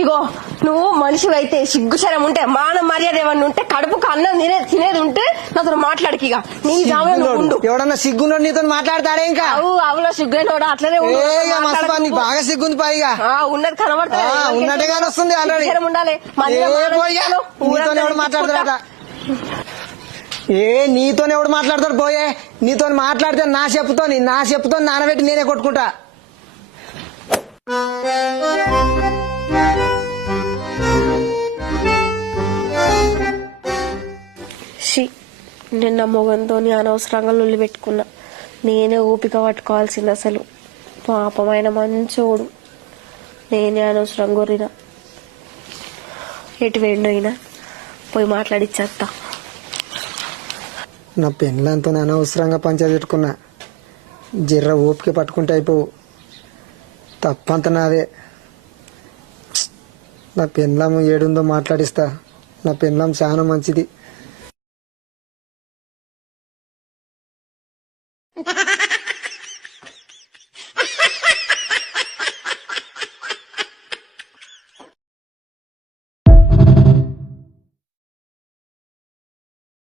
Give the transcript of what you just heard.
ఇగో నువ్వు మనిషి అయితే సిగ్గుశరం ఉంటే మాన మర్యాద ఏమన్నా ఉంటే కడుపుకు అన్నం తినేది ఉంటే నాతో మాట్లాడికి ఇక నీ జామలో నువ్వు ఉండు. ఎవడన్నా సిగ్గులో నీతో మాట్లాడతాడే ఇంకా అవులో సిగ్గులేనోడా అట్లనే ఉండు. నీకు బాగా సిగ్గుంది పైగా ఉన్నది కనబడతా ఉన్నట్టే కానీ వస్తుంది ఆల్రెడీ ఉండాలి మాట్లాడతాడట. నీతోనే ఎవడు మాట్లాడతాడు పోయే, నీతో మాట్లాడితే నా చెప్పుతో నానబెట్టి నేనే కొట్టుకుంటా. నిన్న మొగంతో అనవసరంగా లొల్లి పెట్టుకున్నా. నేనే ఓపిక పట్టుకోవాల్సింది. అసలు పాపమైన మంచోడు, నేనే అనవసరం గొర్రినా. ఎటు వెళ్ళినా పోయి మాట్లాడిచ్చేస్తా. నా పెళ్ళంతో అనవసరంగా పంచాయతీ పెట్టుకున్నా. జర్ర ఓపిక పట్టుకుంటే అయిపోవు, తప్పంత నాదే. నా పెళ్ళం ఏడుందో మాట్లాడిస్తా. నా పెళ్ళం చాలా మంచిది.